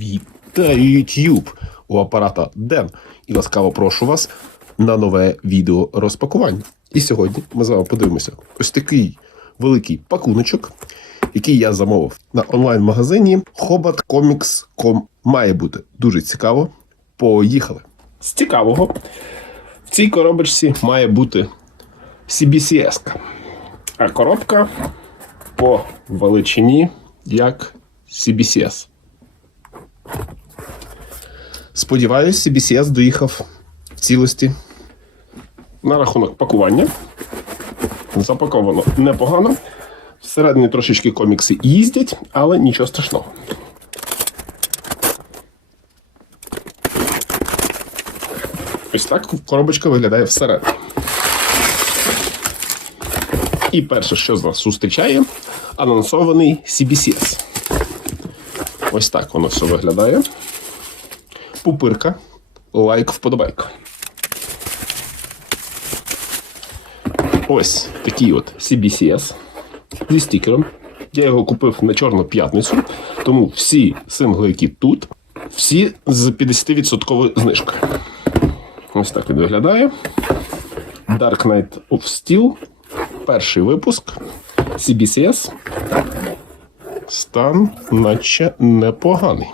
Вітаю YouTube! У апарата Ден. І ласкаво прошу вас на нове відео розпакування. І сьогодні ми з вами подивимося ось такий великий пакуночок, який я замовив на онлайн-магазині Hobat.comics.com. Має бути дуже цікаво. Поїхали! З цікавого в цій коробочці має бути CBCS. А коробка по величині як CBCS. Сподіваюсь, CBCS доїхав в цілості. На рахунок пакування. Запаковано непогано. Всередині трошечки комікси їздять, але нічого страшного. Ось так коробочка виглядає всередині. І перше, що з нас зустрічає, анонсований CBCS. Ось так воно все виглядає. Пупирка, лайк, вподобайка. Ось такий от CBCS зі стікером. Я його купив на Чорну п'ятницю, тому всі сингли, які тут, всі з 50% знижкою. Ось так він виглядає. Dark Knight of Steel. Перший випуск. CBCS. Стан, наче непоганий.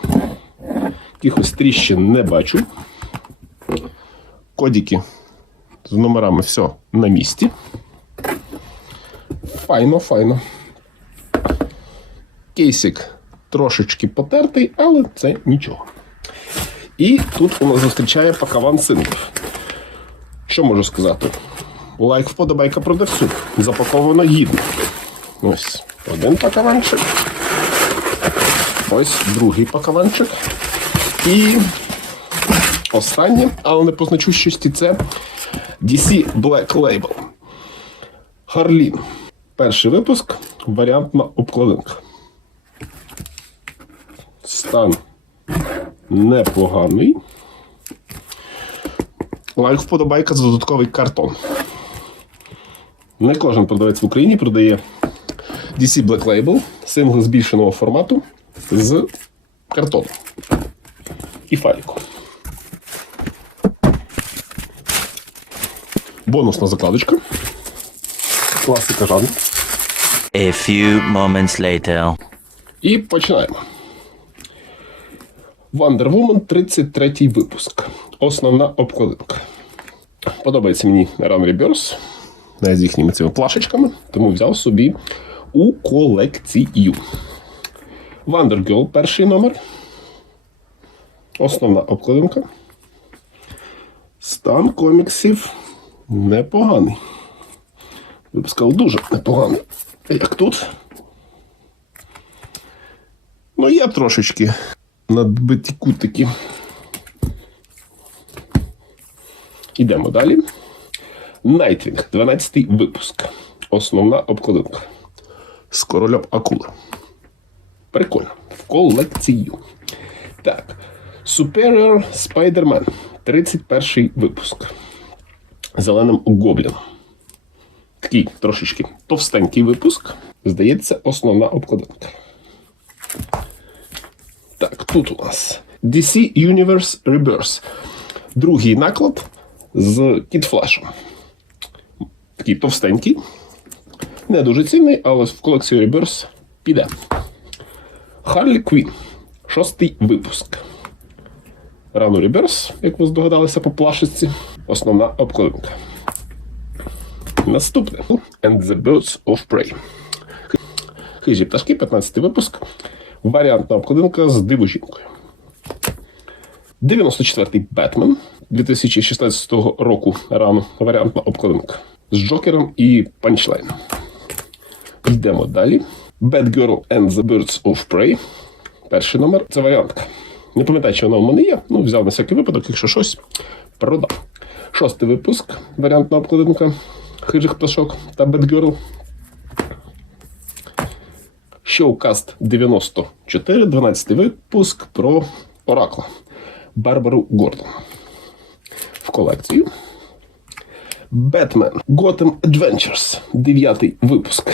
Якихось тріщин не бачу. Кодики з номерами все на місці. Файно, файно. Кейсик трошечки потертий, але це нічого. І тут у нас зустрічає пакаван синглів. Що можу сказати? Лайк вподобайка продавцю. Запаковано гідно. Ось один пакаванчик. Ось другий пакаванчик. І останнє, але не по значущості, це DC Black Label. Харлін. Перший випуск. Варіантна обкладинка. Стан непоганий. Лайк вподобайка за додатковий картон. Не кожен продавець в Україні продає DC Black Label, сингл збільшеного формату з картону і файліку. Бонусна закладочка. Класика жанру. A few moments later. І починаємо. Wonder Woman 33 випуск. Основна обкладинка. Подобається мені Run Rebirth. Навіть з їхніми цими плашечками, тому взяв собі у колекцію. Girl перший номер. Основна обкладинка. Стан коміксів непоганий. Сказав, дуже непоганий. Як тут. Ну, є трошечки надбиті кутики. Ідемо далі. Найтвінг, 12 випуск. Основна обкладинка. З акула. Прикольно. В колекцію. Так. Superior Spider-Man. 31 випуск. Зеленим гобліном. Такий трошечки товстенький випуск. Здається, основна обкладинка. Так, тут у нас DC Universe Rebirth. Другий наклад з кітфлешем. Такий товстенький. Не дуже цінний, але в колекцію Rebirth піде. Харлі Квін. Шостий випуск. Рано Rebirth, як ви здогадалися по плашечці. Основна обкладинка. Наступне. And the Birds of Prey. Хижі пташки, 15 випуск. Варіантна обкладинка з дивожінкою. 94-й Бетмен 2016 року рано варіантна обкладинка з Джокером і панчлайном. Йдемо далі. Bad Girl and the Birds of Prey. Перший номер це варіантка. Не пам'ятаю, чи вона в мене є. Ну, взяв на всякий випадок, якщо щось продав. Шостий випуск. Варіантна обкладинка хижих пташок та Bad Girl. Showcast 94, 12 випуск про Оракла Барбару Гордон. В колекцію. Бетмен Gotham Adventures. 9 випуск.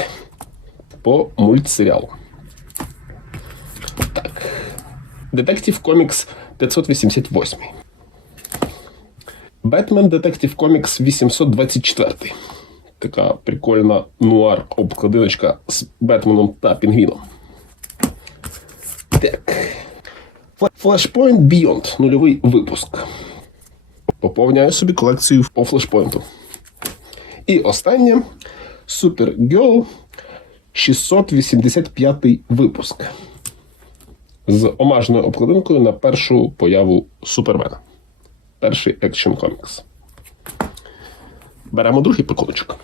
По мультсеріалу. Так. Detective Comics 588. Batman Detective Comics 824. Така прикольна нуар обкладиночка з Бетменом та Пінгвіном. Так. Flashpoint Beyond. Нульовий випуск. Поповняю собі колекцію по флешпойнту. І останнє Supergirl 685 випуск. З омажною обкладинкою на першу появу Супермена. Перший екшн комікс. Беремо другий пакуночок.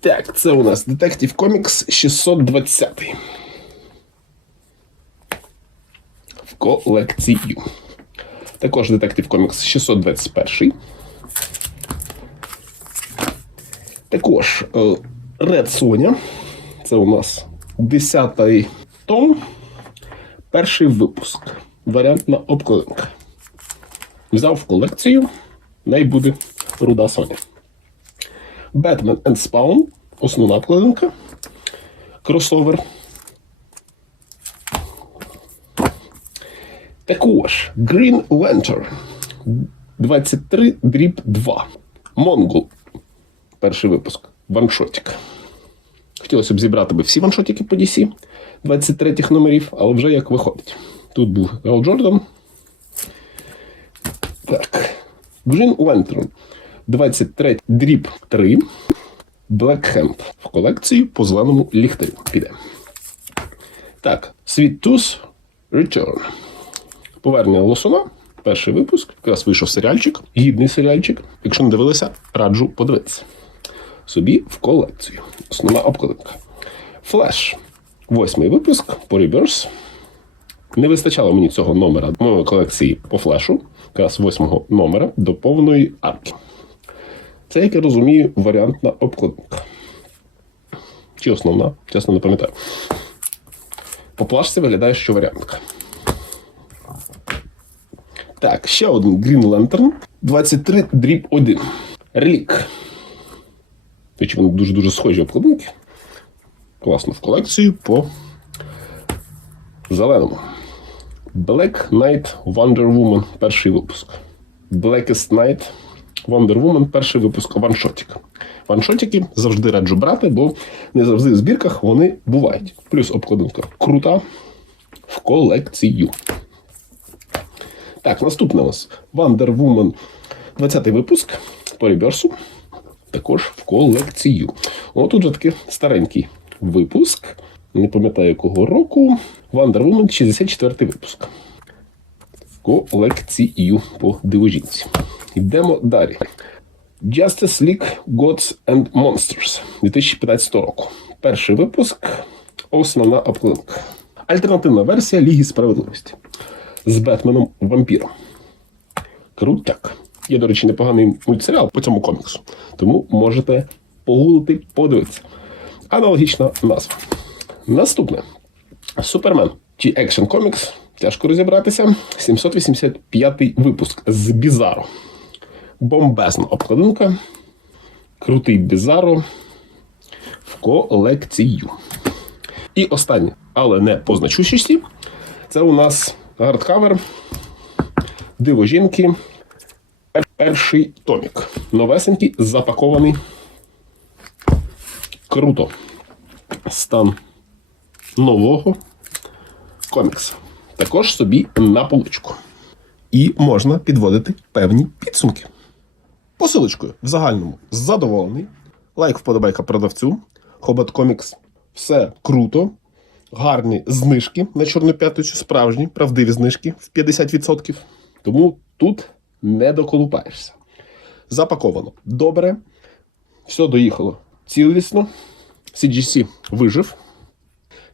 Так, це у нас Detective Comics 620. В колекцію. Також Detective Comics 621. Також е, Red Sonja. Це у нас 10-й том. Перший випуск. Варіантна обкладинка. Взяв в колекцію. Най буде руда Соня. Batman and Spawn. Основна обкладинка. Кросовер. Також Green Lantern 23 дріб 2. Монгол. Перший випуск. Ваншотик. Хотілося б зібрати би всі ваншотики по DC 23-х номерів, але вже як виходить. Тут був Гал Джордан. Так. Green Lantern 23 дріб 3. Black в колекцію по зеленому ліхтарю піде. Так, Sweet Tooth Return. Повернення Лосуна. Перший випуск. Якраз вийшов серіальчик. Гідний серіальчик. Якщо не дивилися, раджу подивитися. Собі в колекцію. Основна обкладинка. Флеш. Восьмий випуск по Rebirth. Не вистачало мені цього номера моєї колекції по флешу. Якраз восьмого номера до повної арки. Це, як я розумію, варіантна обкладинка. Чи основна, чесно не пам'ятаю. По плашці виглядає, що варіантка. Так, ще один Green Lantern. 23 дріб 1. Релік. Речі, вони дуже-дуже схожі обкладинки. Класно в колекцію по зеленому. Black Knight Wonder Woman. Перший випуск. Blackest Night Wonder Woman. Перший випуск ваншотик. Ваншотики завжди раджу брати, бо не завжди в збірках вони бувають. Плюс обкладинка крута в колекцію. Так, наступне у нас Wonder Woman 20 випуск по реберсу. Також в колекцію. О, тут же такий старенький випуск. Не пам'ятаю якого року. Wonder Woman 64 випуск. Колекцію по дивожінці. Йдемо далі. Justice League Gods and Monsters 2015 року. Перший випуск. Основна обкладинка. Альтернативна версія Ліги справедливості з Бетменом вампіром. Крутяк. Є, до речі, непоганий мультсеріал по цьому коміксу. Тому можете погуглити, подивитися. Аналогічна назва. Наступне. Супермен. Чи Action Comics. Тяжко розібратися. 785 випуск з Бізаро. Бомбезна обкладинка. Крутий Бізаро. В колекцію. І останнє, але не по значущості. Це у нас гардкавер. Диво жінки. Пер- Перший томік. Новесенький, запакований. Круто. Стан нового комікса. Також собі на поличку. І можна підводити певні підсумки. Посилочкою в загальному задоволений. Лайк вподобайка продавцю. Хобот Комікс. Все круто. Гарні знижки на Чорну п'ятницю, справжні, правдиві знижки в 50%. Тому тут не доколупаєшся. Запаковано добре. Все доїхало цілісно. CGC вижив.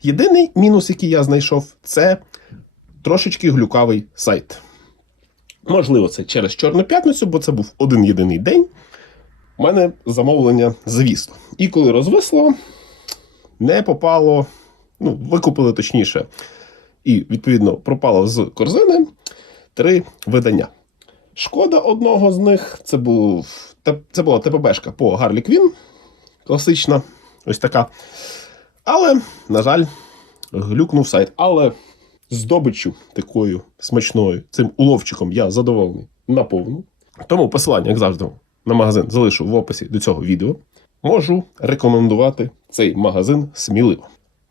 Єдиний мінус, який я знайшов, це трошечки глюкавий сайт. Можливо, це через Чорну п'ятницю, бо це був один єдиний день. У мене замовлення звісно. І коли розвисло, не попало, ну, викупили точніше, і, відповідно, пропало з корзини три видання. Шкода одного з них це був це була ТПБшка по Гарлі Квін. Класична, ось така. Але, на жаль, глюкнув сайт. Але здобиччю такою смачною, цим уловчиком я задоволений наповну. Тому посилання, як завжди, на магазин залишу в описі до цього відео. Можу рекомендувати цей магазин сміливо.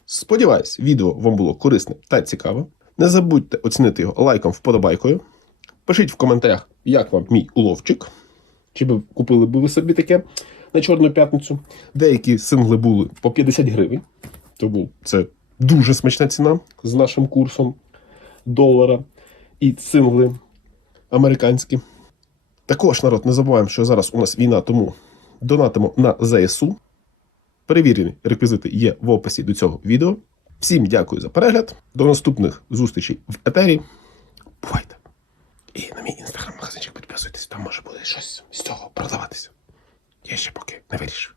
Сподіваюсь, відео вам було корисне та цікаве. Не забудьте оцінити його лайком вподобайкою. Пишіть в коментарях, як вам мій уловчик. Чи би купили б ви собі таке на Чорну п'ятницю? Деякі сингли були по 50 гривень. Тому це дуже смачна ціна з нашим курсом долара і сингли американські. Також, народ, не забуваємо, що зараз у нас війна, тому донатимо на ЗСУ. Перевірені реквізити є в описі до цього відео. Всім дякую за перегляд. До наступних зустрічей в етері. Бувайте! І на мій інстаграм-магазинчик підписуйтесь, там може буде щось з цього продаватися. Я ще поки не вирішив.